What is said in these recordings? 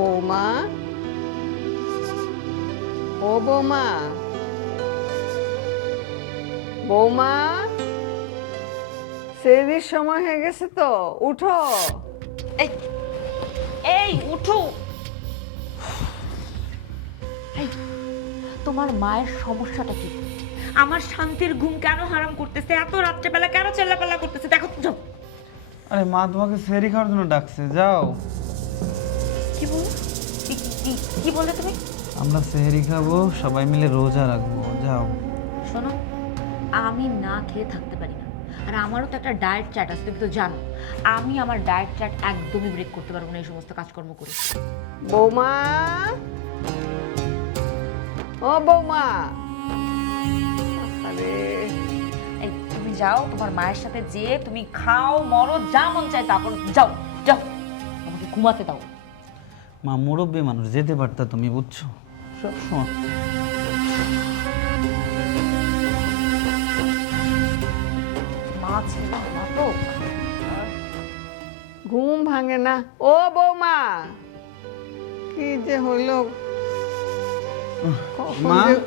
বৌমা, ও বৌমা, বৌমা, সেহরির সময় হয়ে গেছে তো, উঠো। এই এই উঠো। এই, তোমার মায়ের সমস্যাটা কি? আমার শান্তির ঘুম কেন হারাম করতেছে? এত রাত্রেবেলা কেন চেল্লাপাল্লা করতেছে? দেখো তো, যাও। আরে মা তোমাকে সেহরি খাওয়ার জন্য ডাকছে, যাও। কি বলো? কি বললে তুমি? আমরা সেহরি খাবো, সবাই মিলে রোজা রাখবো, যাও। শোনো, আমি না খেয়ে থাকতে পারি না, আর আমারও তো একটা ডায়েট চার্ট আছে, তুমি তো জানো। আমি আমার ডায়েট চার্ট একদমই ব্রেক করতে পারবো না এই সমস্ত কাজকর্ম করে। বৌমা, ও বৌমা, আরে এই তুমি যাও, তোমার মায়ের সাথে যেয়ে তুমি খাও, মরো, যা মন চায় তা করো, যাও যাও, আমাকে ঘুমাতে দাও। মা মুরব্বী মানুষ, যেতে পারতা তুমি, বুঝছো? সব সময় মা ছিল নাটক। ঘুম ভাঙে না। ও বৌমা, কি যে হইল, কখন মা? যে-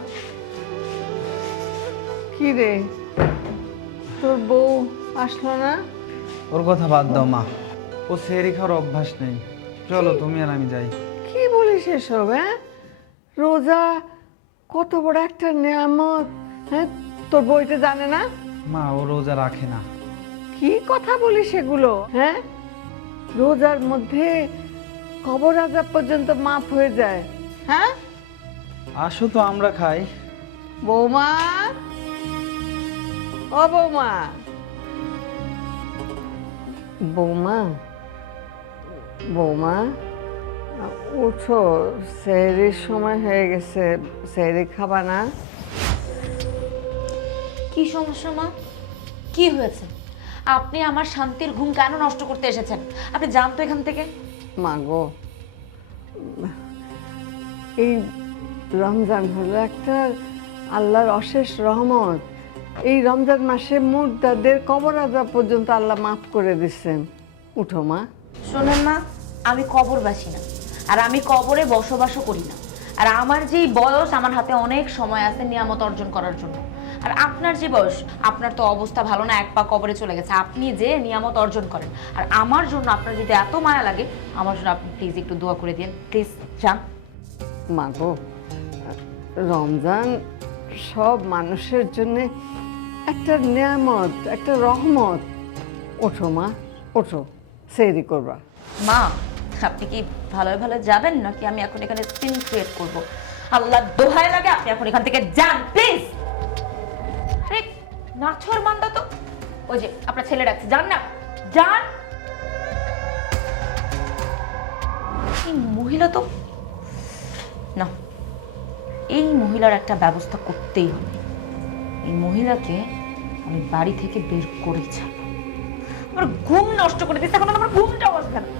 কি রে, তোর বউ আসলো না? ওর কথা বাদ দাও মা, ও সেহরি খাওয়ার অভ্যাস নেই। চলো তুমি আর আমি যাই। কি বলিস এসব? হ্যাঁ, রোজা কত বড় একটা নিয়ামত, হ্যাঁ, তোর বইটা জানে না? মা ও রোজা রাখে না। কি কথা বলিস এগুলো? হ্যাঁ, রোজার মধ্যে কবর আযাব পর্যন্ত মাফ হয়ে যায়। হ্যাঁ আসো তো আমরা খাই। বৌমা, ও বৌমা, বৌমা, বৌমা, উঠো, সেহরির সময় হয়ে গেছে, সেহরি খাবা না? কি সমস্যা মা? কি হয়েছে? আপনি আমার শান্তির ঘুম কেন নষ্ট করতে এসেছেন? আপনি যান তো এখান থেকে। মা গো, এই রমজান হলো একটা আল্লাহর অশেষ রহমত। এই রমজান মাসে মুর্দাদের কবর আযাব পর্যন্ত আল্লাহ মাফ করে দিচ্ছেন। উঠো মা। শোনেন মা, আমি কবরবাসী না, আর আমি কবরে বসবাসও করি না। আর আমার যেই বয়স, আমার হাতে অনেক সময় আছে নিয়ামত অর্জন করার জন্য। আর আপনার যে বয়স, আপনার তো অবস্থা ভালো না, এক পা কবরে চলে গেছে। আপনি যে নিয়ামত অর্জন করেন, আর আমার জন্য আপনার যদি এত মায়া লাগে, আমার জন্য আপনি প্লিজ একটু দোয়া করে দিন, প্লিজ যান। মা গো, রমজান সব মানুষের জন্য একটা নিয়ামত, একটা রহমত। ওঠো মা, ওঠো, সেহরি করবা। মা, আপনি কি ভালোই ভালো যাবেন, নাকি আমি এখন এখানে সিন ক্রিয়েট করবো? আল্লাহ দোহাই লাগে, আপনি এখন এখান থেকে যান প্লিজ। আরে নাছর মান্দা তো, ওই যে আপনার ছেলে ডাকছে, যান না, যান। এই মহিলা তো না, এই মহিলার একটা ব্যবস্থা করতেই হবে। এই মহিলাকে আমি বাড়ি থেকে বের করেই ছাড়বো। আমার ঘুম নষ্ট করে দিচ্ছে, এখন আমার ঘুমটাও আসবে না।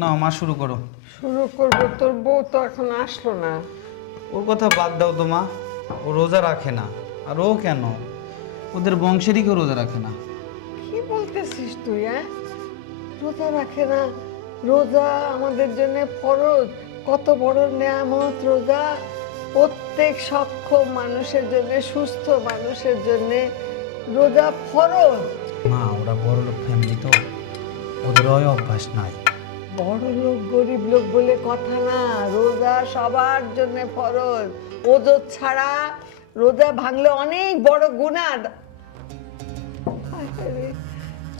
না মা, শুরু করো। শুরু করবো? তোর বউ তো এখন আসলো না। ওর কথা বাদ দাও তো মা, ও রোজা রাখে না। আর ও কেন, ওদের বংশেরই কেউ রোজা রাখে না। কি বলতেছিস তুই? হ্যাঁ, রোজা রাখে না? রোজা আমাদের জন্য ফরজ। কত বড় নিয়ামত রোজা! প্রত্যেক সক্ষম মানুষের জন্য, সুস্থ মানুষের জন্য রোজা ফরজ। মা ওরা বড় লোক ফ্যামিলি তো, ওদের ওই অভ্যাস নাই। বড় লোক গরিব লোক বলে কথা না, রোজা সবার জন্য ফরজ। ওজোর ছাড়া রোজা ভাঙলে অনেক বড় গুনাহ। আরে,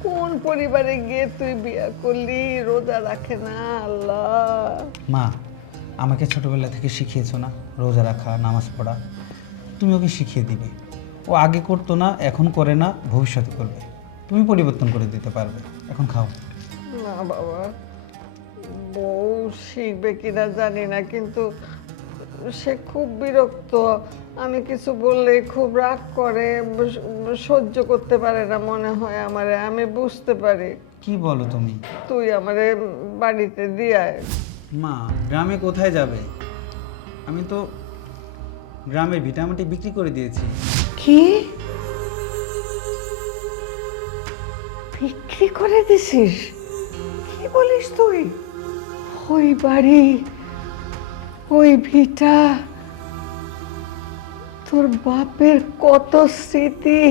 কোন পরিবারে গিয়ে তুই বিয়ে করলি? রোজা রাখে না আল্লাহ। মা আমাকে ছোটবেলা থেকে শিখিয়েছো না রোজা রাখা, নামাজ পড়া, তুমি ওকে শিখিয়ে দিবে। ও আগে করতো না, এখন করে না, ভবিষ্যতে করবে। তুমি পরিবর্তন করে দিতে পারবে। এখন খাও। না বাবা, বউ শিখবে কিনা জানি না, কিন্তু সে খুব বিরক্ত। আমি কিছু বললে খুব রাগ করে, সহ্য করতে পারে না মনে হয় আমারে, আমি বুঝতে পারি। কি বলো তুমি? তুই আমারে বাড়িতে দিয়ে আয়। মা, গ্রামে কোথায় যাবে? আমি তো গ্রামের ভিটামাটি বিক্রি করে দিয়েছি। কি বিক্রি করে দিছিস? কি বলিস তুই? ওই বাড়ি, ওই ভিটা, তোর বাপের কত স্মৃতি।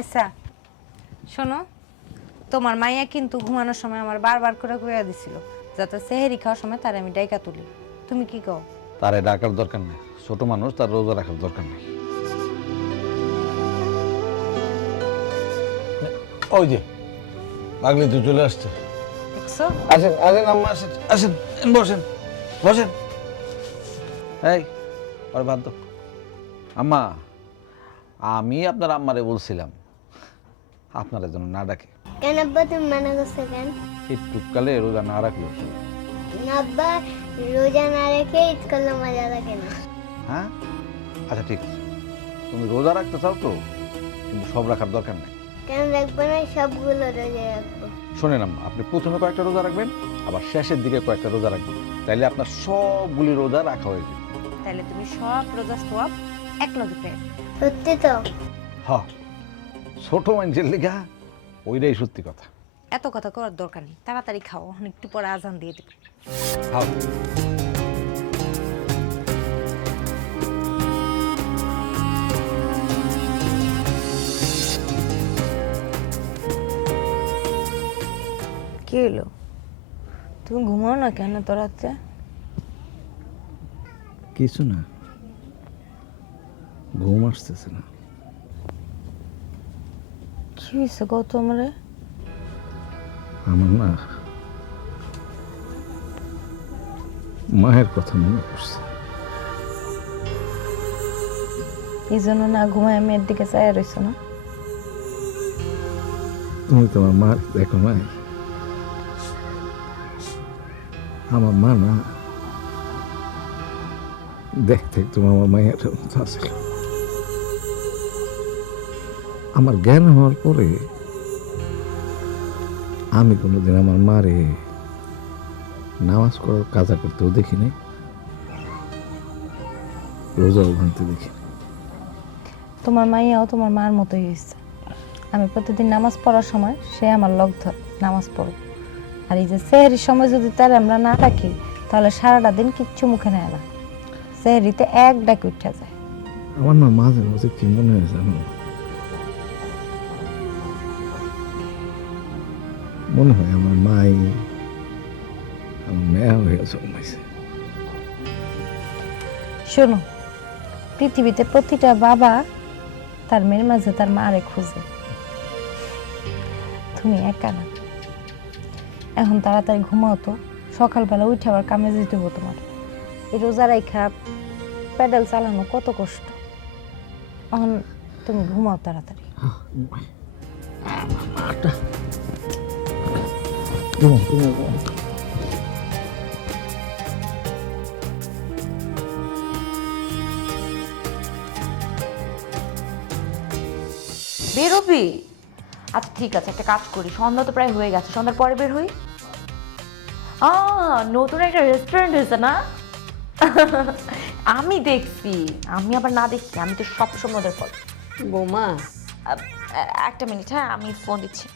আচ্ছা শোনো, তোমার মাইয়া কিন্তু ঘুমানোর সময় আমার বারবার করে কইয়া দিছিল যাতে সেহেরি খাওয়ার সময় তার আমি ডাইকা তুলি। তুমি কি কও? তারে ডাকার দরকার নেই, ছোট মানুষ, তার রোজা রাখার দরকার নেই। ওই যে পাগলি তো চলে আসছে। দেখছো? আসেন আসেন আম্মা, আসেন আসেন, বসেন বসেন। এই আর ভাত দাও। আম্মা, আমি আপনার আম্মারে বলছিলাম আপনারা যেন না ডাকে। কেন আব্বা তুমি মানা করছো কেন? একটু কালে রোজা না রাখলো। আব্বা রোজা না রেখে ঈদ করলে মজা লাগে না। হ্যাঁ আচ্ছা ঠিক আছে, তুমি রোজা রাখতে চাও তো, কিন্তু সব রাখার দরকার নেই। কেন রাখবো না? সবগুলো রোজা রাখবো। শোনেন আম্মা, আপনি প্রথমে কয়েকটা রোজা রাখবেন, আবার শেষের দিকে কয়েকটা রোজা রাখবেন, তাইলে আপনার সবগুলি রোজা রাখা হয়ে যাবে। তাহলে তুমি সব রোজা সওয়াব এক লগে পেয়ে। সত্যি তো? হ্যাঁ, ছোট মানুষের লিগা ওইটাই সত্যি কথা। এত কথা করার দরকার নেই, তাড়াতাড়ি খাও, একটু পরে আজান দিয়ে দিবে। খাও। কি হলো? তুমি ঘুমাও না কেন তো রাত্রে? কিছু না, ঘুম আসতেছে না। কি হয়েছে গো তোমারে? আমার না মায়ের কথা মনে পড়ছে। এই জন্য না ঘুমায় মেয়ের দিকে চাইয়া রইছো না? তুমি তোমার মা দেখো নাই? আমার মা না দেখতে তোমার আমার মায়ের মতো আছিল। আমার জ্ঞান হওয়ার পরে আমি কোনোদিন আমার মারে নামাজ করার কাজা করতেও দেখিনি, রোজাও ভাঙতে দেখিনি। তোমার মাইয়াও তোমার মার মতোই হয়েছে। আমি প্রতিদিন নামাজ পড়ার সময় সে আমার লগ ধরে নামাজ পড়ব, আর এই যে সেহরির সময় যদি তার আমরা না রাখি তাহলে সারাটা দিন কিচ্ছু মুখে নেয় না, সেহরিতে এক ডাক উঠা যায়। আমার না মাঝে মাঝে কি মনে হয় জানো, মনে হয় আমার মাই আমার মেয়া হয়ে জন্মাইছে। শোনো, পৃথিবীতে প্রতিটা বাবা তার মেয়ের মাঝে তার মারে খুঁজে, তুমি একা না। এখন তাড়াতাড়ি ঘুমাও তো, সকালবেলা উঠে আবার কামে যেতে হবো তোমার। এই রোজা রাইখা প্যাডেল চালানো কত কষ্ট। এখন তুমি ঘুমাও তাড়াতাড়ি। বেরোবি? আচ্ছা ঠিক আছে, একটা কাজ করি, সন্ধ্যা তো প্রায় হয়ে গেছে, সন্ধ্যার পরে বের হই। নতুন একটা রেস্টুরেন্ট হয়েছে না? আমি দেখছি, আমি আবার না দেখছি, আমি তো সবসময় ওদের ফল। বৌমা, একটা মিনিট, হ্যাঁ আমি ফোন দিচ্ছি।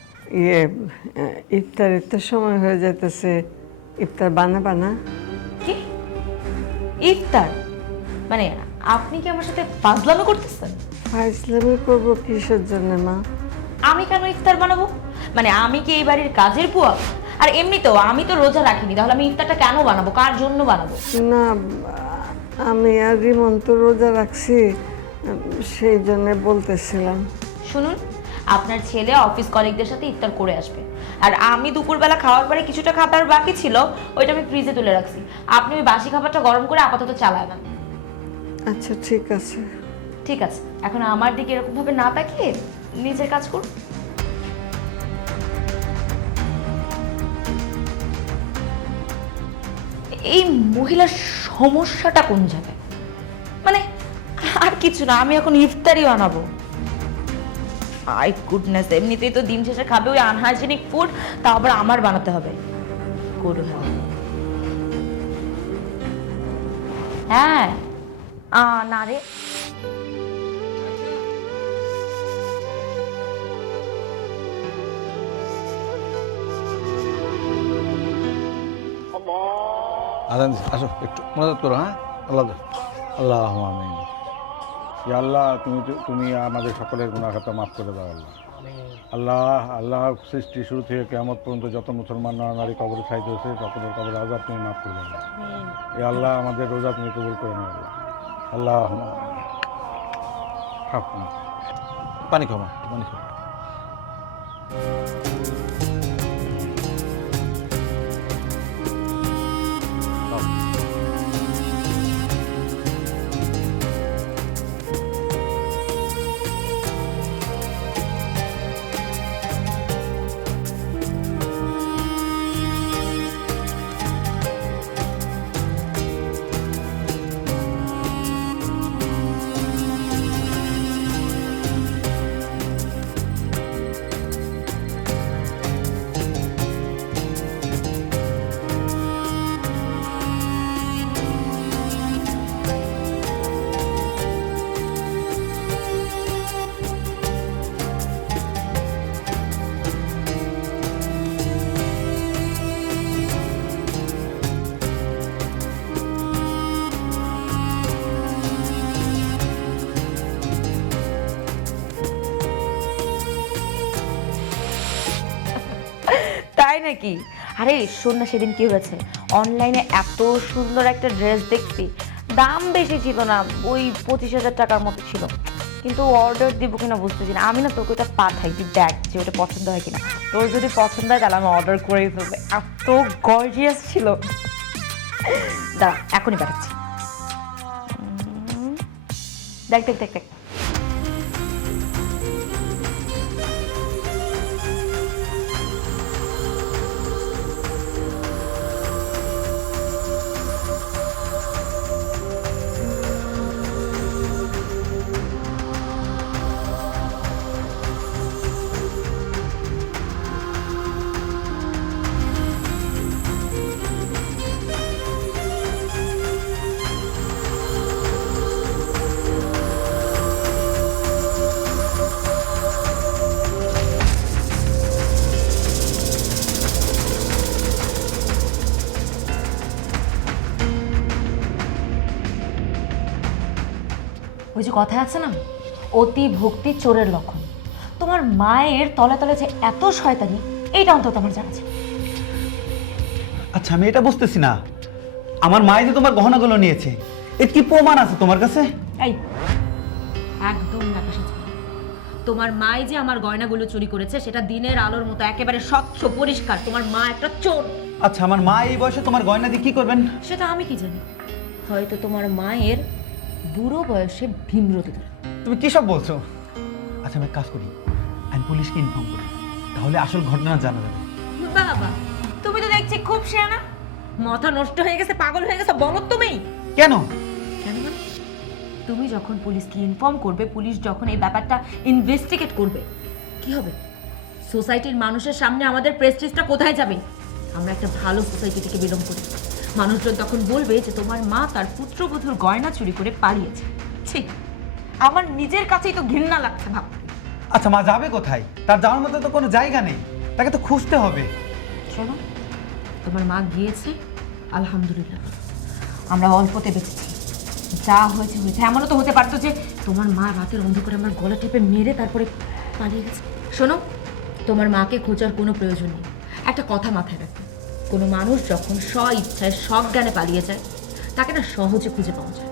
ইফতারের সময় হয়ে যাইতেছে, ইফতার বানাবা না? কি ইফতার? মানে আপনি কি আমার সাথে ফাজলামি করতেছেন? ফাইজলামি করবো কিসের জন্য মা? আমি কেন ইফতার বানাবো? মানে আমি কি এই বাড়ির কাজের বুয়া? আর এমনিতেও আমি তো রোজা রাখিনি, তাহলে আমি ইফতারটা কেন বানাবো, কার জন্য বানাবো? না, আমি আর রিমন তো রোজা রাখছি, সেই জন্য বলতেছিলাম। শুনুন, আপনার ছেলে অফিস কলিগদের সাথে ইফতার করে আসবে, আর আমি দুপুরবেলা খাওয়ার পরে কিছুটা খাবার বাকি ছিল, ওইটা আমি ফ্রিজে তুলে রাখছি। আপনি ওই বাসি খাবারটা গরম করে আপাতত চালায় না। আচ্ছা ঠিক আছে। ঠিক আছে, এখন আমার দিকে এরকম ভাবে না তাকিয়ে নিজের কাজ করুন। এই মহিলার সমস্যাটা কোন জায়গায়? মানে আর কিছু না, আমি এখন ইফতারি বানাবো। আই গুডনেস, এমনিতেই তো দিন শেষে খাবে ওই আনহাইজেনিক ফুড, তা আবার আমার বানাতে হবে। Good health. হ্যাঁ, না রে, আজান দিছে, আসো একটু মদত করো। হ্যাঁ, আল্লাহ আল্লাহ আমিন। ইয়া আল্লাহ, তুমি আমাদের সকলের গুনাহ খাতা মাফ করে দাও আল্লাহ। আল্লাহ আল্লাহ সৃষ্টি শুরু থেকে কিয়ামত পর্যন্ত যত মুসলমান নারী কবরে ছাইতে হয়েছে সকলের কবরে আযাব তুমি মাফ করে দাও আল্লাহ। ইয়া আল্লাহ, আমাদের রোজা তুমি কবুল করে নাও আল্লাহ। আল্লাহ পানি খাও, পানি খাও। তাই নাকি? আরে শোন না, সেদিন কি হয়েছে, অনলাইনে এত সুন্দর একটা ড্রেস দেখছি, দাম বেশি ছিল না, ওই 25,000 টাকার মতো ছিল, কিন্তু অর্ডার দিব কিনা বুঝতেছি না। আমি না তোকে ওটা পাঠাই, তুই দেখ যে ওটা পছন্দ হয় কিনা। তোর যদি পছন্দ হয় তাহলে আমি অর্ডার করেই ফেলবো, এত গর্জিয়াস ছিল। দাঁড়া, এখনই পাঠাচ্ছি। দেখ দেখ দেখ দেখ। ওই যে কথা আছে না, অতি ভক্তি চোরের লক্ষণ। তোমার মায়ের তলে তলে যে এত শয়তানি, এইটা অন্তত আমার জানা আছে। আচ্ছা, আমি এটা বুঝতেছি না, আমার মাই যে তোমার গহনাগুলো নিয়েছে, এর কি প্রমাণ আছে তোমার কাছে? এই একদম নাকা সাজবে না। তোমার মাই যে আমার গয়নাগুলো চুরি করেছে সেটা দিনের আলোর মতো একেবারে স্বচ্ছ পরিষ্কার। তোমার মা একটা চোর। আচ্ছা, আমার মা এই বয়সে তোমার গয়না দিয়ে কি করবেন? সেটা আমি কি জানি, হয়তো তোমার মায়ের বুড়ো বয়সে ভীমরতি ধরে। তুমি কি সব বলছো? আচ্ছা, আমি এক কাজ করি, আমি পুলিশকে ইনফর্ম করি, তাহলে আসল ঘটনা জানা যাবে। বাবা, তুমি তো দেখছি খুব শেয়ানা, মাথা নষ্ট হয়ে গেছে, পাগল হয়ে গেছে, বলো তুমি। কেন? কেন মানে? তুমি যখন পুলিশকে ইনফর্ম করবে, পুলিশ যখন এই ব্যাপারটা ইনভেস্টিগেট করবে, কি হবে? সোসাইটির মানুষের সামনে আমাদের প্রেস্টিজটা কোথায় যাবে? আমরা একটা ভালো সোসাইটি থেকে বিলং করি, মানুষজন তখন বলবে যে তোমার মা তার পুত্রবধূর গয়না চুরি করে পালিয়েছে। ঠিক, আমার নিজের কাছেই তো ঘৃণা লাগছে ভাব। আচ্ছা, মা যাবে কোথায়? তার যাওয়ার মতো তো কোনো জায়গা নেই, তাকে তো খুঁজতে হবে। শোনো, তোমার মা গিয়েছে, আলহামদুলিল্লাহ, আমরা অল্পতে বেঁচেছি। যা হয়েছে হয়েছে। এমনও তো হতে পারতো যে তোমার মা রাতের অন্ধকারে আমার গলা টিপে মেরে তারপরে পালিয়ে গেছে। শোনো, তোমার মাকে খোঁজার কোনো প্রয়োজন নেই, একটা কথা মাথায় রাখবেন, কোনো মানুষ যখন স্ব ইচ্ছায় সজ্ঞানে পালিয়ে যায় তাকে না সহজে খুঁজে পাওয়া যায়।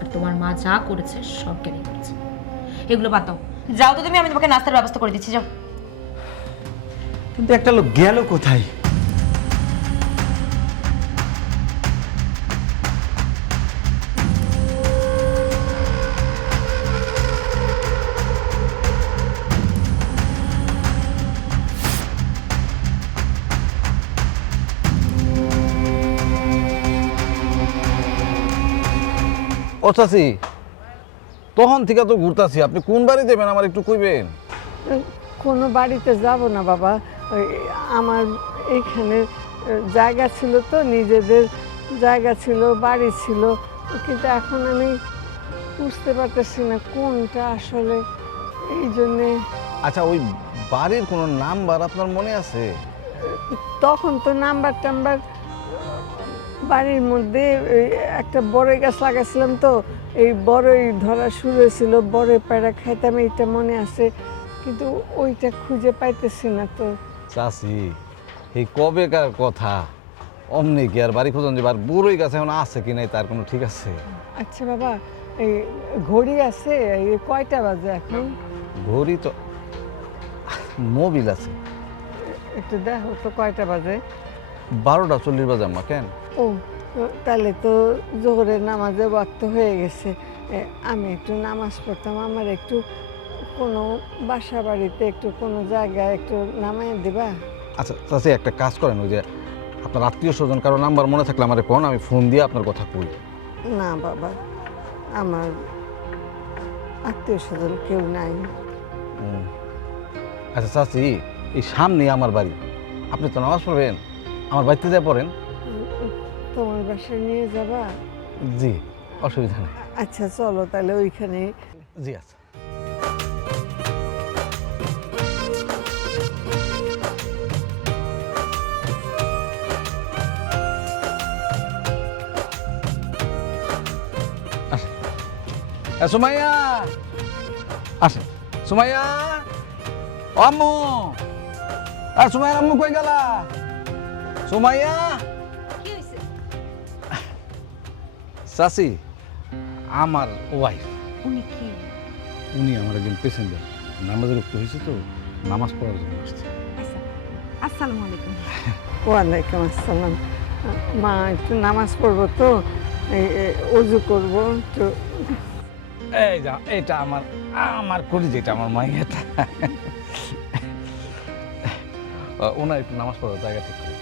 আর তোমার মা যা করেছে সজ্ঞানে করেছে। এগুলো বাদ দাও, যাও তো তুমি, আমি তোমাকে নাস্তার ব্যবস্থা করে দিচ্ছি, যাও। কিন্তু একটা লোক গেল কোথায়? ও চাচি, তখন থেকে তো ঘুরতাছি, আপনি কোন বাড়ি দেবেন আমার একটু কইবেন? কোনো বাড়িতে যাব না বাবা, ওই আমার এইখানে জায়গা ছিল তো, নিজেদের জায়গা ছিল, বাড়ি ছিল, কিন্তু এখন আমি বুঝতে পারতেছি না কোনটা আসলে, এই জন্যে। আচ্ছা, ওই বাড়ির কোনো নাম্বার আপনার মনে আছে? তখন তো নাম্বার টাম্বার বাড়ির মধ্যে ওই একটা বড়ই গাছ লাগাইছিলাম তো, এই বড়ই ধরা শুরু হয়েছিল, বড়ই পেড়া খাইতাম, এইটা মনে আছে, কিন্তু ওইটা খুঁজে পাইতেছি না তো। চাচি, এই কবেকার কথা, অমনি কি আর বাড়ি খোঁজন যাবে? আর বুড়োই গাছ এখন আছে কি নাই তার কোনো ঠিক আছে? আচ্ছা বাবা, এই ঘড়ি আছে, এই কয়টা বাজে এখন? ঘড়ি তো মোবিল আছে, একটু দেখো তো কয়টা বাজে। 12:40 বাজে আম্মা। কেন? ও, তাহলে তো জোহরের নামাজে ওয়াক্ত হয়ে গেছে। আমি একটু নামাজ পড়তাম, আমার একটু কোনো বাসা বাড়িতে একটু কোনো জায়গায় একটু নামায় দিবা? আচ্ছা চাচি, একটা কাজ করেন, ওই যে আপনার আত্মীয় স্বজন কারো নাম্বার মনে থাকলে আমার কোন, আমি ফোন দিয়ে আপনার কথা কই। না বাবা, আমার আত্মীয় স্বজন কেউ নাই। আচ্ছা চাচি, এই সামনে আমার বাড়ি, আপনি তো নামাজ পড়বেন, আমার বাড়িতে যা পড়েন। তোমার বাসায় নিয়ে যাবা? জি, অসুবিধা নেই। আচ্ছা চলো তাহলে ওইখানে। জি আচ্ছা। সুমাইয়া আসেন, সুমাইয়া, ও আম্মু, আর সুমাইয়া আম্মু কই গেলা? সুমাইয়া। চাচি, আমার ওয়াইফ, উনি কি? উনি আমার একজন পেশেন্টার, নামাজের রক্ত হয়েছে তো, নামাজ পড়ার জন্য আসছে। আসসালামু আলাইকুম। ওয়ালাইকুম আসসালাম। মা, একটু নামাজ পড়বো তো, অজু করবো তো। এই যা, এটা আমার আমার করি, যেটা আমার মাইয়াটা, ওনার একটু নামাজ পড়ার জায়গা ঠিক করে।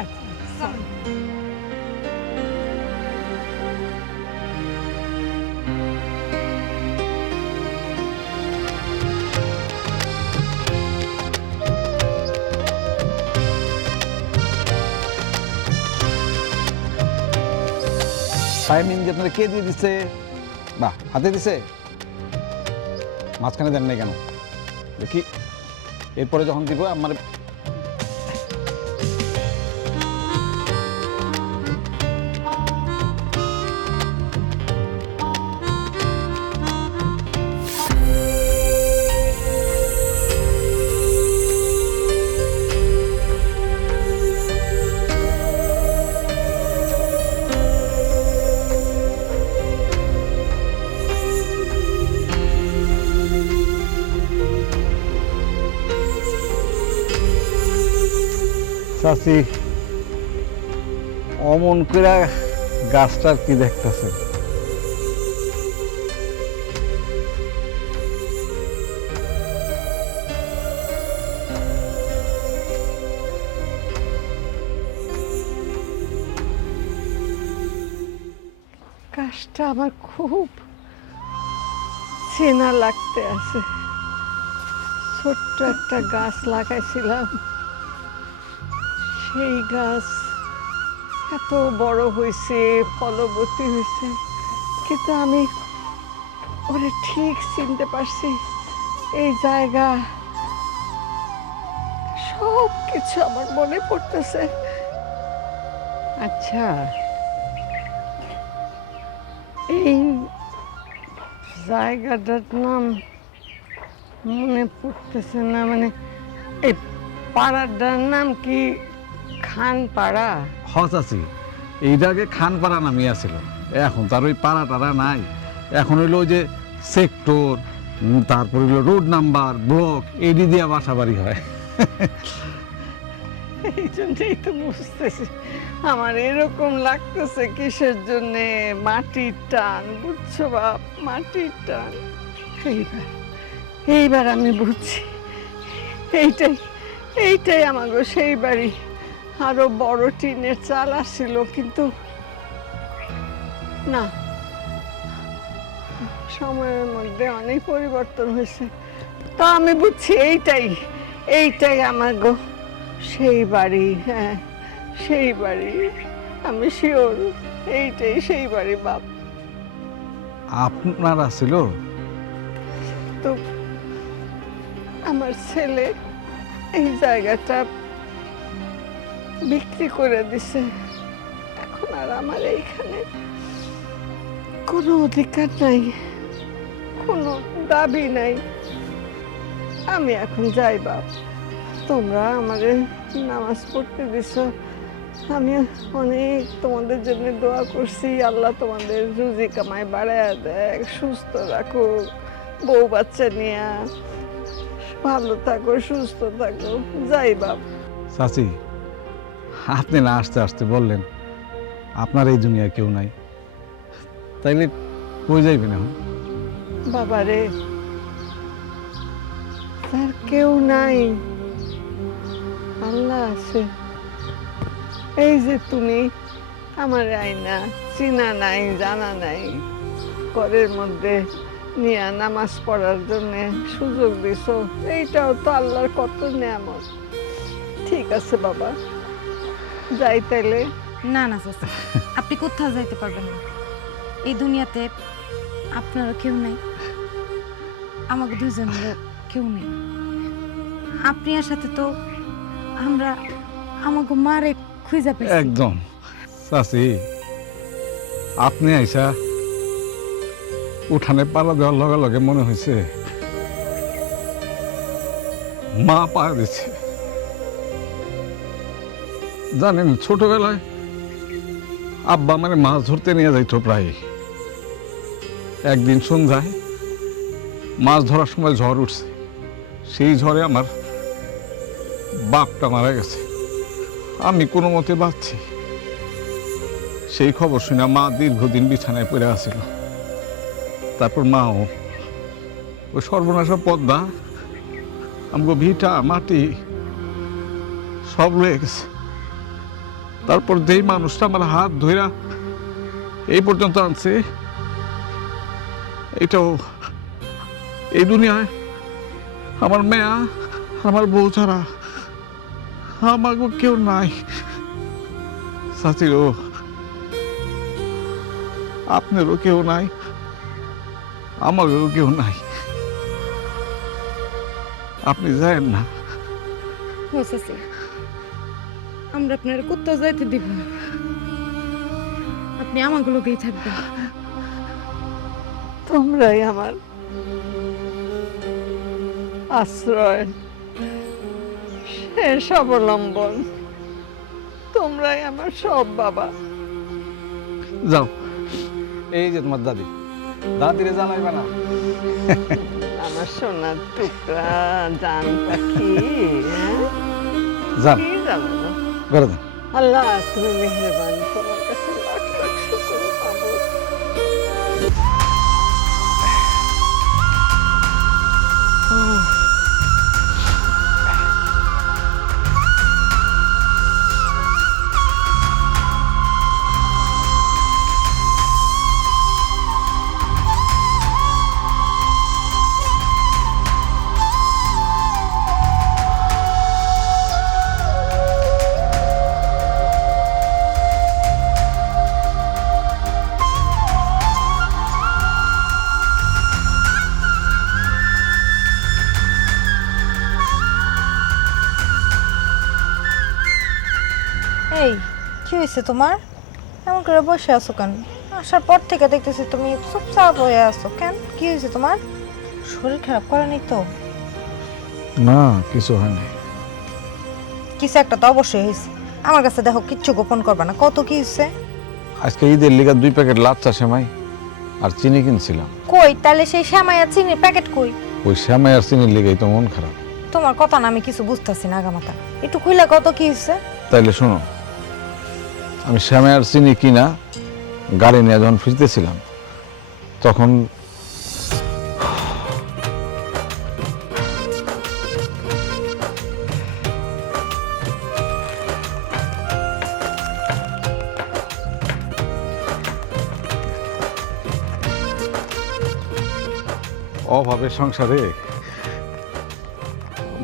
আচ্ছা টাইমিং যে আপনারা কে দিয়ে দিচ্ছে? বাহ, হাতে দিছে, মাঝখানে দেন নাই কেন দেখি? এরপরে যখন দিব আমার চাচি, অমন করে গাছটার কি দেখতেছে? গাছটা আমার খুব চেনা লাগতে আছে। ছোট্ট একটা গাছ লাগাইছিলাম, সেই গাছ এত বড় হয়েছে, ফলবতী হয়েছে, কিন্তু আমি ওরে ঠিক চিনতে পারছি। এই জায়গা, সব কিছু আমার মনে পড়তেছে। আচ্ছা, এই জায়গাটার নাম মনে পড়তেছে না, মানে এই পাড়াটার নাম কি খানপাড়া? চাচি, এইটা আগে খানপাড়া নামিয়ে আছিল, এখন তার ওই পাড়া টাড়া নাই, এখন হইলো ওই যে সেক্টর, তারপর হইলো রোড নাম্বার, ব্লক, এডি দিয়া বাসা বাড়ি হয়। এই জন্যই তো বুঝতেছি আমার এরকম লাগতেছে কিসের জন্যে, মাটির টান, বুঝছো বাপ, মাটির টান। এইবার এইবার আমি বুঝছি, এইটাই এইটাই আমাগো সেই বাড়ি। আরো বড় টিনের চাল আসছিল, কিন্তু না, সময়ের মধ্যে অনেক পরিবর্তন হয়েছে। তো আমি বুঝছি এইটাই এইটাই আমাগো সেই বাড়ি। হ্যাঁ, সেই বাড়ি, আমি শিওর এইটাই সেই বাড়ি বাপ। আপনার আছিল? তো আমার ছেলে এই জায়গাটা বিক্রি করে দিছে, এখন আর আমার এইখানে কোনো অধিকার নাই, কোনো দাবি নাই। আমি এখন যাই বাপ, তোমরা আমাদের নামাজ পড়তে দিছো, আমি অনেক তোমাদের জন্য দোয়া করছি, আল্লাহ তোমাদের রুজি কামাই বাড়ায় দেয়, সুস্থ রাখো, বউ বাচ্চা নিয়ে ভালো থাকো, সুস্থ থাকো। যাই বাপ। চাচি, আপনি না আসতে আসতে বললেন আপনার এই দুনিয়া কেউ নাই, তাইলে কই যাইবেন এখন? বাবারে, তার কেউ নাই, আল্লাহ আছে। এই যে তুমি আমার আয়না, চিনা নাই, জানা নাই, ঘরের মধ্যে নিয়ে নামাজ পড়ার জন্য সুযোগ দিছো, এইটাও তো আল্লাহর কত নিয়ামত। ঠিক আছে বাবা, যাই তাইলে। না না চাচা, আপনি কোথাও যাইতে পারবেন না। এই দুনিয়াতে আপনারও কেউ নাই, আমাকে দুইজনেরও কেউ নেই। আপনার সাথে তো আমরা আমাকে মারে খুঁজে পেয়েছি। একদম চাচি, আপনি আইসা উঠানে পালা দেওয়ার লগে লগে মনে হয়েছে মা পা দিছে। জানেন, ছোটবেলায় আব্বা মানে মাছ ধরতে নিয়ে যাইতো প্রায়। একদিন সন্ধ্যায় মাছ ধরার সময় ঝড় উঠছে, সেই ঝড়ে আমার বাপটা মারা গেছে, আমি কোনো মতে বাঁচছি। সেই খবর শুনে মা দীর্ঘদিন বিছানায় পড়ে আছিল। তারপর মাও ওই সর্বনাশা পদ্মা, আমাকে ভিটা মাটি সব রয়ে গেছে। তারপর যেই মানুষটা আমার হাত ধইরা এই পর্যন্ত আনছে, এটাও এই দুনিয়ায় আমার মেয়া, আমার বউ ছাড়া আমাকে কেউ নাই। চাচিরও, আপনারও কেউ নাই, আমারও কেউ নাই। আপনি যায়েন না। চাচা, আমরা আপনার কোথাও যাইতে দিব না, আপনি আমাগুলোকেই থাকবেন। তোমরাই আমার আশ্রয়, শেষ অবলম্বন, তোমরাই আমার সব বাবা। যাও, এই যে তোমার দাদি, দাদিরে জ্বালাইবে না। আমার সোনার টুকরা, জান পাখি, হ্যাঁ? যান, কি জানো, করে দেন। আল্লাহ তুমি মেহেরবান, তোমার কাছে লাখ লাখ শুকর পাবো। এই কি হয়েছে তোমার? এমন করে বসে আছো কেন? আসার পর থেকে দেখতেছি তুমি চুপচাপ হয়ে আছো কেন? কি হয়েছে তোমার? শরীর খারাপ করে নি তো? না, কিছু হয়নি। কিছু একটা তো অবশ্যই হয়েছে। আমার কাছে দেখো কিচ্ছু গোপন করবা না, কত কি হয়েছে। আজকে ঈদের লিগা 2 প্যাকেট লাচ্চা সেমাই আর চিনি কিনছিলাম। কই তাহলে সেই শ্যামাই আর চিনির প্যাকেট কই? ওই সেমাই আর চিনির লিগাই তো মন খারাপ। তোমার কথা না আমি কিছু বুঝতেছি না আগামাতা, একটু খুইলা কত কি হয়েছে। তাইলে শোনো, আমি সেমাই আর চিনি কিনা গাড়ি নিয়ে যখন ফিরতেছিলাম তখন অভাবের সংসারে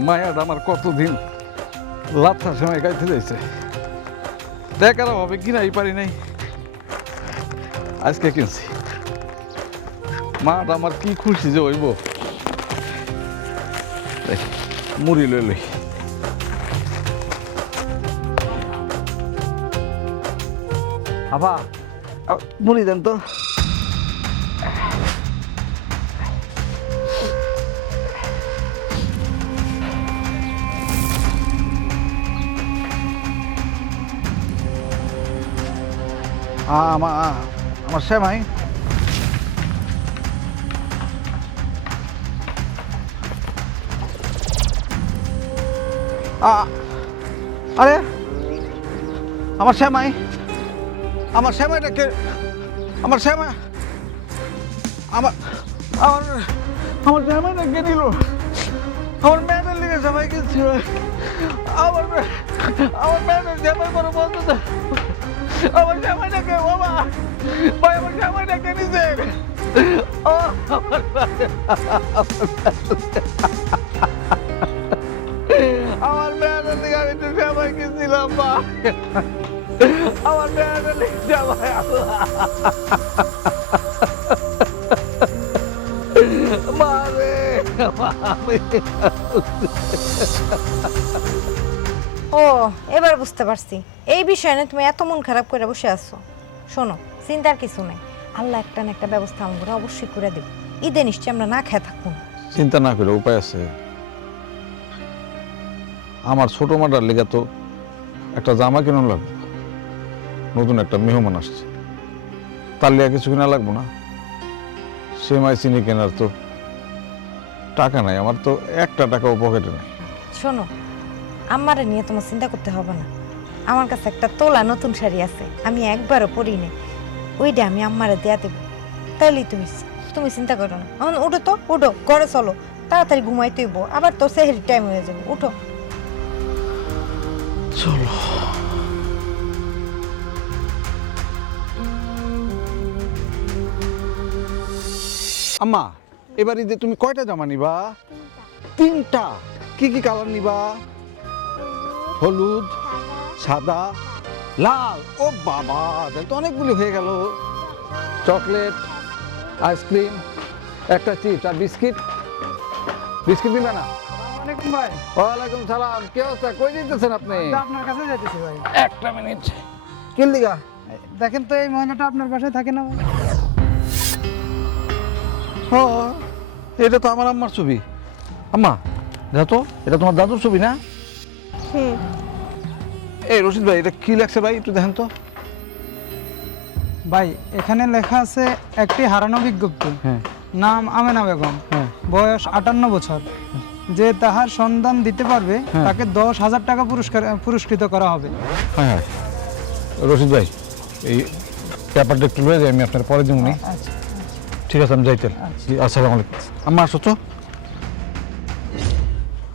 মায়াটা আমার কতদিন লাচ্ছা সময় গাইতে যাইছে, দেখার অভাবে কিনাই পারি নাই, আজকে কিনছি। মাটা আমার কি খুশি যে হইব। দেখ, মুড়ি লই লই। আবা মুড়ি দেন তো। আমার সেমাই আরে আমার সেমাই, আমার সেমাইটা কে? আমার সেমাই, আমার আমার আমার সেমাইটা কে নিল? আমার মেয়েদের লিগে সেমাই কিনছিল। আমার মেয়েদের সেমাই বড় বন্ধু। আমার সেমাইটা কে বাবা? ভাই আমার সেমাইটা কে নিছে? আমার মেয়েদের লিগে আমি তো সেমাই কিনছিলাম মা। আমার মেয়েদের লিগে সেমাই। মারে ও এবার বুঝতে পারছি এই বিষয় নিয়ে তুমি এত মন খারাপ করে বসে আছো। শোনো, চিন্তার কিছু নাই, আল্লাহ একটা না একটা ব্যবস্থা আমরা অবশ্যই করে দেব। ঈদে নিশ্চয়ই আমরা না খেয়ে থাকবো না। চিন্তা না করে উপায় আছে। আমার ছোট মাটার লেগে তো একটা জামা কিনা লাগবে, নতুন একটা মেহমান আসছে, তার লেগে কিছু কিনা লাগবো না? সেমাই চিনি কেনার তো টাকা নাই, আমার তো একটা টাকাও পকেটে নাই। শোনো, আমারে নিয়ে তোমার চিন্তা করতে হবে না। আমার কাছে একটা তোলা নতুন শাড়ি আছে, আমি একবারও পরি নাই, ওইটা আমি আম্মারে দেয়া দেবো। তাইলেই তুমি চিন্তা করো না। এখন উঠো তো, উঠো ঘরে চলো, তাড়াতাড়ি ঘুমাইতে হইব, আবার তো সেহরির টাইম হয়ে যাবে। উঠো চলো। আম্মা, এবার ঈদে তুমি কয়টা জামা নিবা? 3টা। কি কি কালার নিবা? হলুদ, সাদা, লাল। ও বাবা, তাহলে তো অনেকগুলো হয়ে গেল। চকলেট, আইসক্রিম, একটা চিপস আর বিস্কিট। বিস্কিট নিবে না? ওয়ালাইকুম ভাই। ওয়ালাইকুম সালাম। কি অবস্থা? কই দিতেছেন আপনি? আপনার কাছে যাইতেছি ভাই। একটা মিনিট। কি লিগা? দেখেন তো এই মহিলাটা আপনার বাসায় থাকে না ভাই? হ্যাঁ, এটা তো আমার আম্মার ছবি। আম্মা দেখো তো, এটা তোমার দাদুর ছবি না? এই রশিদ ভাই, এটা কি লেখছে ভাই, একটু দেখেন তো। ভাই এখানে লেখা আছে একটি হারানো বিজ্ঞপ্তি, হ্যাঁ নাম আমেনা বেগম, হ্যাঁ। বয়স 58 বছর, যে তাহার সন্ধান দিতে পারবে হ্যাঁ। তাকে 10,000 টাকা পুরস্কৃত করা হবে। হ্যাঁ হ্যাঁ, রশিদ ভাই এই পেপারটা একটু লয়ে যাই, আমি আপনার পরে দিব নি। আচ্ছা ঠিক আছে, আমি যাইতে। আসসালামু আলাইকুম। আম্মা আসো তো।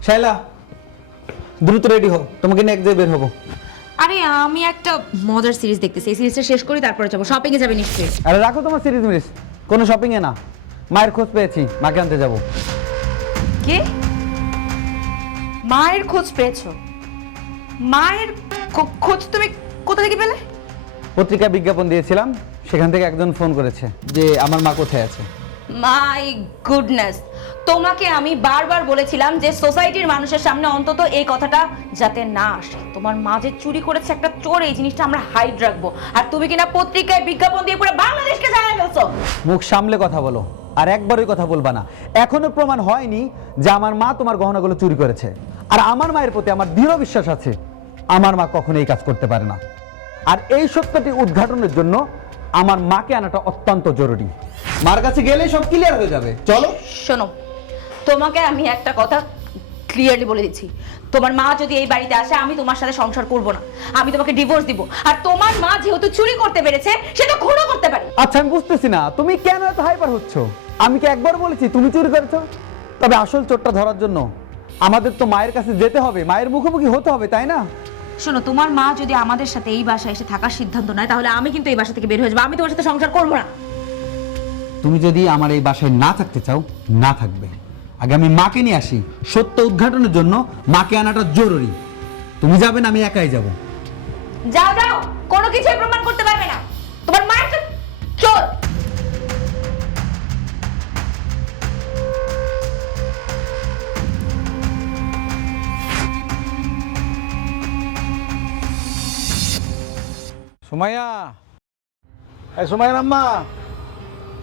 শাইলা, দ্রুত রেডি হও, তোমাকে নিয়ে এক জায়গায় বের হবো। আরে আমি একটা মজার সিরিজ দেখতেছি, এই সিরিজটা শেষ করি তারপরে যাবো। শপিং এ যাবে নিশ্চয়ই? আরে রাখো তোমার সিরিজ মিরিজ, কোনো শপিংয়ে না, মায়ের খোঁজ পেয়েছি, মাকে আনতে যাবো। কি? মায়ের খোঁজ পেয়েছো? মায়ের খোঁজ তুমি কোথা থেকে পেলে? পত্রিকায় বিজ্ঞাপন দিয়েছিলাম, সেখান থেকে একজন ফোন করেছে যে আমার মা কোথায় আছে। মাই গুডনেস, তোমাকে আমি বারবার বলেছিলাম যে সোসাইটির মানুষের সামনে অন্তত এই কথাটা যাতে না আসে। তোমার মা যে চুরি করেছে একটা চোর, এই জিনিসটা আমরা হাইড রাখবো, আর তুমি কিনা পত্রিকায় বিজ্ঞাপন দিয়ে পুরো বাংলাদেশকে জানাই ফেলছো। মুখ সামলে কথা বলো, আর একবারই কথা বলবা না। এখনো প্রমাণ হয়নি যে আমার মা তোমার গহনাগুলো চুরি করেছে। আর আমার মায়ের প্রতি আমার দৃঢ় বিশ্বাস আছে আমার মা কখনো এই কাজ করতে পারে না। আর এই সত্যটি উদ্ঘাটনের জন্য আমার মাকে আনাটা অত্যন্ত জরুরি। মার কাছে গেলেই সব ক্লিয়ার হয়ে যাবে। চলো। শোনো, তোমাকে আমি একটা কথা ক্লিয়ারলি বলে দিচ্ছি, তোমার মা যদি এই বাড়িতে আসে আমি তোমার সাথে সংসার করব না, আমি তোমাকে ডিভোর্স দিব। আর তোমার মা যেহেতু চুরি করতে পেরেছে সেটা খুনও করতে পারে। আচ্ছা, আমি বুঝতেছি না তুমি কেন এত হাইপার হচ্ছ। আমি কি একবার বলেছি তুমি চুরি করেছো? তবে আসল চোরটা ধরার জন্য আমাদের তো মায়ের কাছে যেতে হবে, মায়ের মুখোমুখি হতে হবে, তাই না? শোনো, তোমার মা যদি আমাদের সাথে এই বাসায় এসে থাকার সিদ্ধান্ত নেয় তাহলে আমি কিন্তু এই বাসা থেকে বের হয়ে যাবো। আমি তোমার সাথে সংসার করব না। তুমি যদি আমার এই বাসায় না থাকতে চাও, না থাকবে। আগে আমি মাকে নিয়ে আসি, সত্য উদ্ঘাটনের জন্য মাকে আনাটা জরুরি। তুমি যাবে না, আমি একাই যাব। যাও যাও, কোনো কিছুই প্রমাণ করতে পারবে না। তোমার মা একটা চোর। সুমাইয়া, এই সুমাইয়ার আম্মা,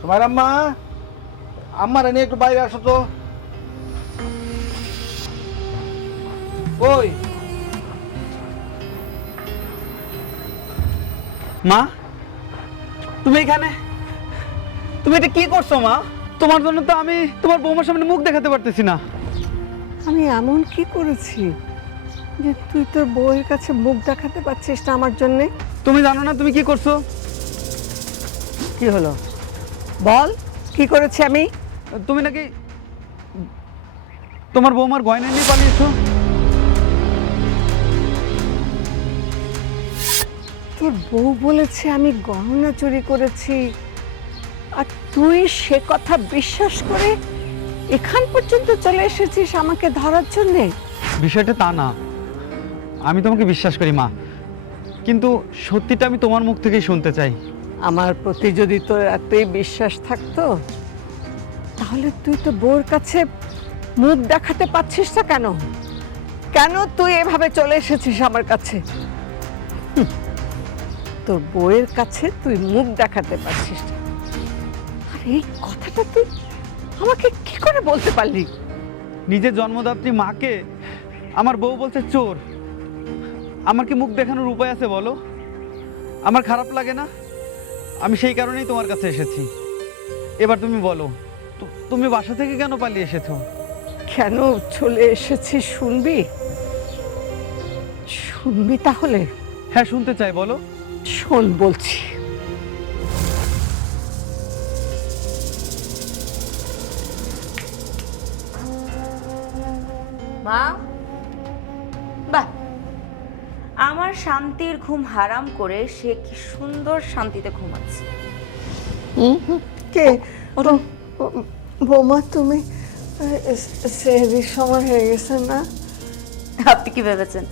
সুমাইয়ার আম্মা, আম্মারে নিয়ে একটু বাইরে আসো তো। ওই মা, তুমি এখানে? তুমি এটা কি করছো মা? তোমার জন্য তো আমি তোমার বৌমার সামনে মুখ দেখাতে পারতেছি না। আমি এমন কি করেছি যে তুই তোর বউয়ের কাছে মুখ দেখাতে পারছিস না আমার জন্যে? তুমি জানো না তুমি কি করছো? কি হলো বল, কি করেছি আমি? তুমি নাকি তোমার বৌমার গয়না নিয়ে পালিয়েছো। তোর বউ বলেছে আমি গহনা চুরি করেছি, আর তুই সে কথা বিশ্বাস করে এখান পর্যন্ত চলে এসেছিস আমাকে ধরার জন্যে? বিষয়টা তা না, আমি তোমাকে বিশ্বাস করি মা, কিন্তু সত্যিটা আমি তোমার মুখ থেকেই শুনতে চাই। আমার প্রতি যদি তোর এতই বিশ্বাস থাকতো তাহলে তুই তো বউর কাছে মুখ দেখাতে পারছিস না কেন? কেন তুই এভাবে চলে এসেছিস আমার কাছে? তোর বউয়ের কাছে তুই মুখ দেখাতে পারছিস না, আর এই কথাটা তুই আমাকে কি করে বলতে পারলি? নিজের জন্মদাত্রী মাকে আমার বউ বলছে চোর। আমার কি মুখ দেখানোর উপায় আছে বলো? আমার খারাপ লাগে না? আমি সেই কারণেই তোমার কাছে এসেছি। এবার তুমি বলো, তুমি বাসা থেকে কেন পালিয়ে এসেছো? কেন চলে এসেছিস শুনবি? শুনবি তাহলে? হ্যাঁ, শুনতে চাই, বলো। শোন বলছি। মা, বাহ, আমার শান্তির ঘুম হারাম করে সে কি সুন্দর শান্তিতে ঘুমাচ্ছে। কে? বৌমা, তুমি সেহরির সময় হয়ে গেছে না? আপনি কি ভেবেছেন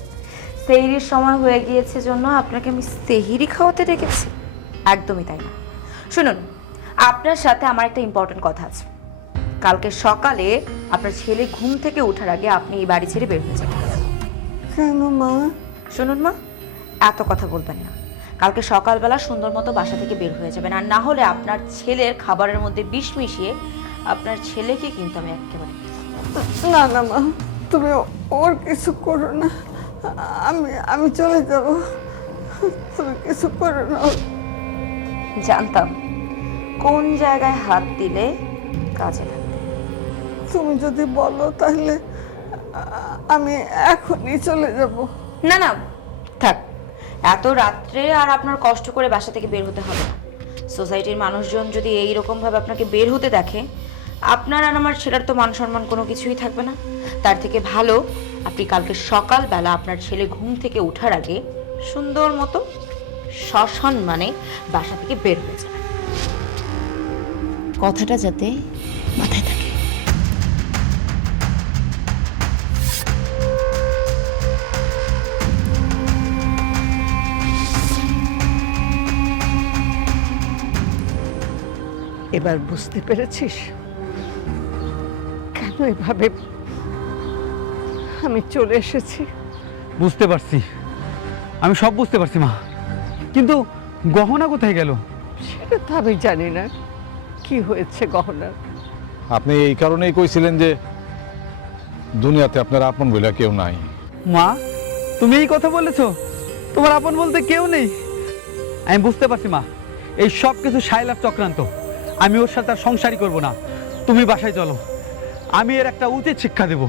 সেহরির সময় হয়ে গিয়েছে জন্য আপনাকে আমি সেহরি খাওয়াতে রেখেছি? একদমই তাই না। শুনুন, আপনার সাথে আমার একটা ইম্পর্টেন্ট কথা আছে। কালকে সকালে আপনার ছেলে ঘুম থেকে ওঠার আগে আপনি এই বাড়ি ছেড়ে বের হয়ে যাবেন। কেন মা? শুনুন মা, এত কথা বলবেন না। কালকে সকালবেলা সুন্দর মতো বাসা থেকে বের হয়ে যাবেন, আর না হলে আপনার ছেলের খাবারের মধ্যে বিষ মিশিয়ে আপনার ছেলেকে কিন্তু আমি একেবারে। না না মা, তুমি ওর কিছু করো না। আমি চলে যাব, তুমি কিছু করো না। জানতাম কোন জায়গায় হাত দিলে কাজে লাগবে। তুমি যদি বলো তাহলে আমি এখনই চলে যাব। না না, থাক, এত রাত্রে আর আপনার কষ্ট করে বাসা থেকে বের হতে হবে না। সোসাইটির মানুষজন যদি এইরকম ভাবে আপনাকে বের হতে দেখে, আপনার আর আমার ছেলের তো মান সম্মান কোনো কিছুই থাকবে না। তার থেকে ভালো আপনি কালকে সকালবেলা আপনার ছেলে ঘুম থেকে ওঠার আগে সুন্দর মতো সসম্মানে বাসা থেকে বের হয়ে যাবেন। কথাটা যাতে মাথায় থাকে। এবার বুঝতে পেরেছিস কেন এভাবে আমি চলে এসেছি? বুঝতে পারছি, আমি সব বুঝতে পারছি মা, কিন্তু গহনা কোথায় গেল? সেটা তো আমি জানি না কি হয়েছে গহনার। আপনি এই কারণেই কইছিলেন যে দুনিয়াতে আপনার আপন বলে কেউ নাই। মা, তুমি এই কথা বলেছো? তোমার আপন বলতে কেউ নেই? আমি বুঝতে পারছি মা, এই সব কিছু শাইলার চক্রান্ত। আমি ওর সাথে আর সংসারই করব না। তুমি বাসায় চলো, আমি এর একটা উচিত শিক্ষা দেব।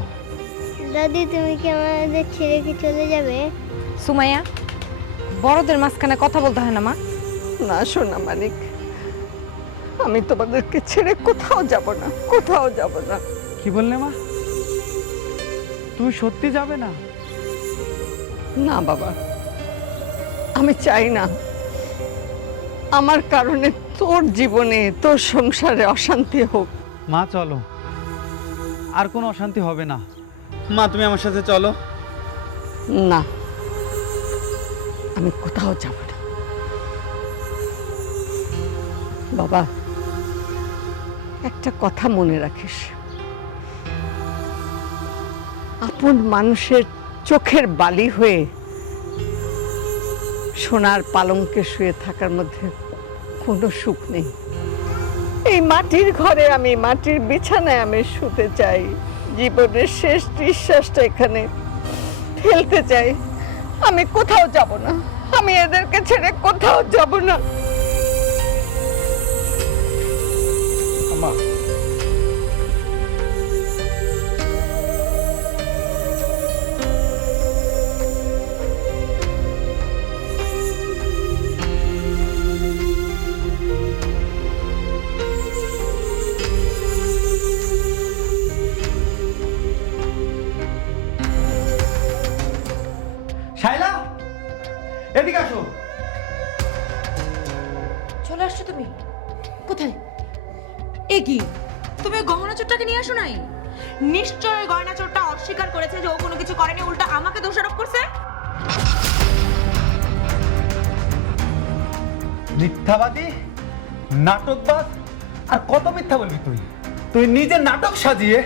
দাদি তুমি কি আমাদের ছেড়ে কি চলে যাবে? সুমাইয়া, বড়দের মাঝখানে কথা বলতে হয় না মা। না শোনা মানিক, আমি তোমাদেরকে ছেড়ে কোথাও যাব না, কোথাও যাব না। কি বললে মা? তুমি সত্যি যাবে না? না বাবা, আমি চাই না আমার কারণে তোর জীবনে, তোর সংসারে অশান্তি হোক। মা চলো, আর কোনো অশান্তি হবে না। মা তুমি আমার সাথে চলো। না, আমি কোথাও যাব না। বাবা, একটা কথা মনে রাখিস, আপন মানুষের চোখের বালি হয়ে সোনার পালঙ্কে শুয়ে থাকার মধ্যে কোনো সুখ নেই। এই মাটির ঘরে আমি, মাটির বিছানায় আমি শুতে চাই, জীবনের শেষ নিঃশ্বাসটা এখানে ফেলতে চাই। আমি কোথাও যাব না, আমি এদেরকে ছেড়ে কোথাও যাব না। আম্মা, শাইলা, এদিকে আসো। চলে আসছো তুমি? কোথায়? এ কি, তুমি ওই গহনা চোরটাকে নিয়ে আসো নাই? নিশ্চয় ওই গয়না চোরটা অস্বীকার করেছে যে ও কোনো কিছু করেনি, উল্টা আমাকে দোষারোপ করছে। মিথ্যাবাদী, নাটকবাজ, আর কত মিথ্যা বলবি তুই? তুই নিজে নাটক সাজিয়ে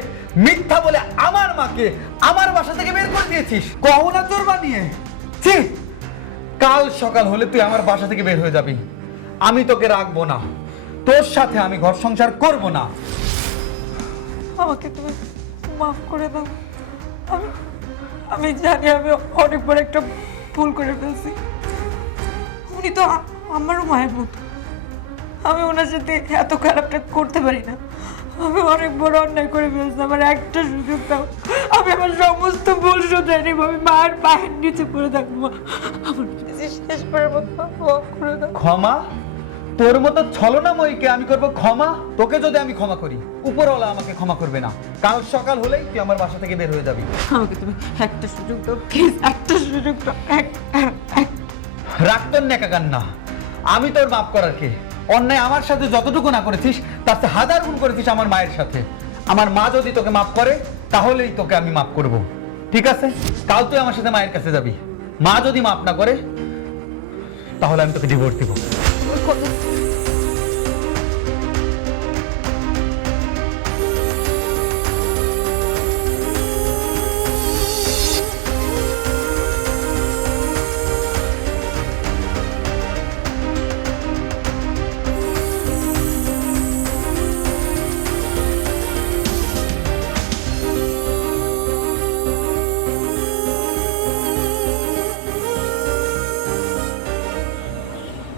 মিথ্যা বলে আমার মাকে আমার বাসা থেকে বের করে দিয়েছিস গহনা চোর বানিয়ে। ছি! কাল সকাল হলে তুই আমার বাসা থেকে বের হয়ে যাবি। আমি তোকে রাখবো না, তোর সাথে আমি ঘর সংসার করব না। আমাকে তুমি মাফ করে দাও। আমি আমি জানি আমি অনেক বড় একটা ভুল করে ফেলছি। উনি তো আমারও মায়ের মতো, আমি ওনার সাথে এত খারাপটা করতে পারি না। আমি অনেক বড় অন্যায় করে ফেলছি, আমার একটা সুযোগ দাও। আমি আমার সমস্ত ভুল শুধরে নিব, আমি মায়ের পায়ের নিচে পড়ে থাকবো। আমার শেষবারের মতো মাফ করে দাও। ক্ষমা? তোর মতো ছলনাময়ীকে আমি করব ক্ষমা? তোকে যদি আমি ক্ষমা করি, উপরওয়ালা আমাকে ক্ষমা করবে না। কাল সকাল হলেই তুই আমার বাসা থেকে বের হয়ে যাবি। আমাকে তুমি একটা সুযোগ দাও প্লিজ, একটা সুযোগ দাও। রাগ তোর নেকা কান্না, আমি তোর মাফ করার কে? অন্যায় আমার সাথে যতটুকু না করেছিস তার চেয়ে হাজার গুণ করেছিস আমার মায়ের সাথে। আমার মা যদি তোকে মাফ করে তাহলেই তোকে আমি মাফ করব। ঠিক আছে, কাল তুই আমার সাথে মায়ের কাছে যাবি। মা যদি মাফ না করে তাহলে আমি তোকে ডিভোর্স দিব।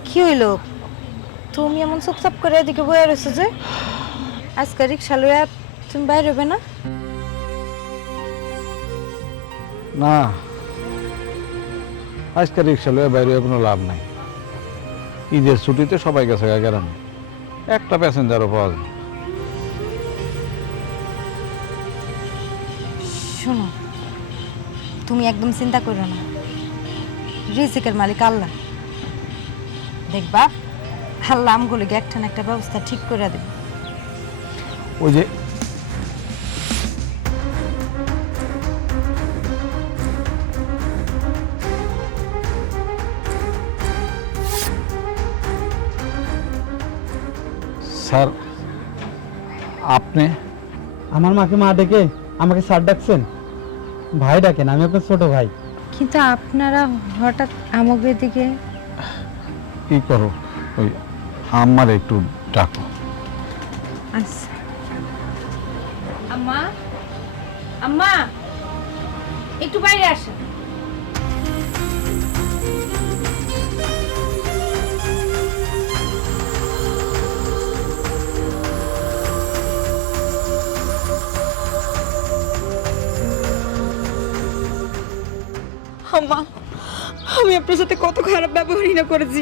কি হইলো? তুমি এমন চুপচাপ করে এদিকে বয়ে রয়েছো যে? আজকে রিক্সা লইয়া তুমি বাইরে হবে না? না, আজকে রিক্সা লয়ে বাইরে কোনো লাভ নাই। ঈদের ছুটিতে সবাই গেছে গ্রামে, একটা প্যাসেঞ্জারও পাওয়া যায়। শোনো, তুমি একদম চিন্তা করো না, রিজিকের মালিক আল্লাহ। দেখবা আল্লাহ আমগুলো একটা না একটা ব্যবস্থা ঠিক করে দেবে। ওই যে স্যার, আপনি আমার মাকে মা ডেকে আমাকে স্যার ডাকছেন? ভাই ডাকেন, আমি আপনার ছোট ভাই। কিন্তু আপনারা হঠাৎ আমাদের দিকে কি করো, ওই আমার একটু ডাকো। আচ্ছা। আম্মা, আম্মা একটু বাইরে আসেন। আম্মা, আমি আপনার সাথে কত খারাপ ব্যবহারই না করেছি।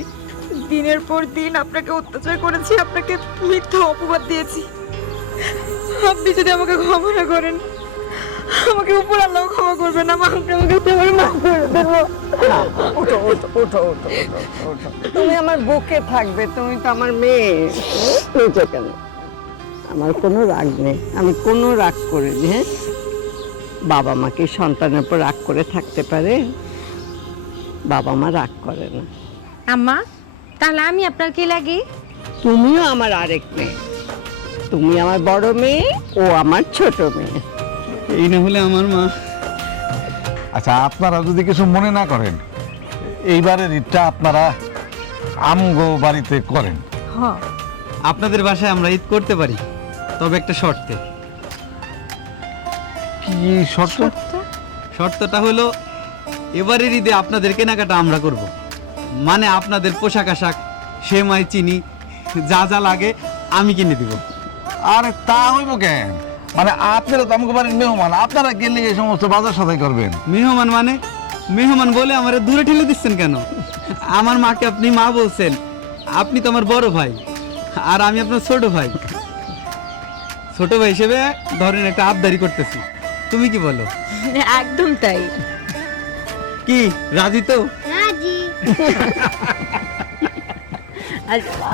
দিনের পর দিন আপনাকে অত্যাচার করেছি, আপনাকে মিথ্যা অপবাদ দিয়েছি। আপনি যদি আমাকে ক্ষমা না করেন, আমাকে উপর আল্লাহ ক্ষমা করবেন। আপনি আমাকে তোমার মাফ করে দেবো। ওঠো ওঠো ওঠো ওঠো ওঠো ওঠো। তুমি আমার বুকে থাকবে, তুমি তো আমার মেয়ে। উঠো কেন? আমার কোনো রাগ নেই, আমি কোনো রাগ করিনি। হ্যাঁ, বাবা মাকে সন্তানের উপর রাগ করে থাকতে পারে? বাবা মা রাগ করে না। আম্মা, তাহলে আমি আপনার কি লাগি? তুমিও আমার আরেক মেয়ে, তুমি আমার বড় মেয়ে, ও আমার ছোট মেয়ে। এই না হলে আমার মা। আচ্ছা, আপনারা যদি কিছু মনে না করেন, এইবারের ঈদটা আপনারা আমগো বাড়িতে করেন। হ্যাঁ, আপনাদের বাসায় আমরা ঈদ করতে পারি, তবে একটা শর্তে। কি শর্ত? শর্তটা হলো এবারের ঈদে আপনাদের কেনাকাটা আমরা করব। মানে আপনাদের পোশাক আশাক, সেমাই, চিনি, যা যা লাগে আমি কিনে দিব। আরে তা হইব কেন? মানে আপনারা তো আমগো বাড়ির মেহমান, আপনারা গেলে এই সমস্ত বাজার সদাই করবেন। মেহমান মানে? মেহমান বলে আমারে দূরে ঠেলে দিচ্ছেন কেন? আমার মাকে আপনি মা বলছেন, আপনি তো আমার বড় ভাই, আর আমি আপনার ছোট ভাই। ছোট ভাই হিসেবে ধরেন একটা আবদারি করতেছি, তুমি কি বলো? একদম তাই। কি রাজি তো? রাজি। আচ্ছা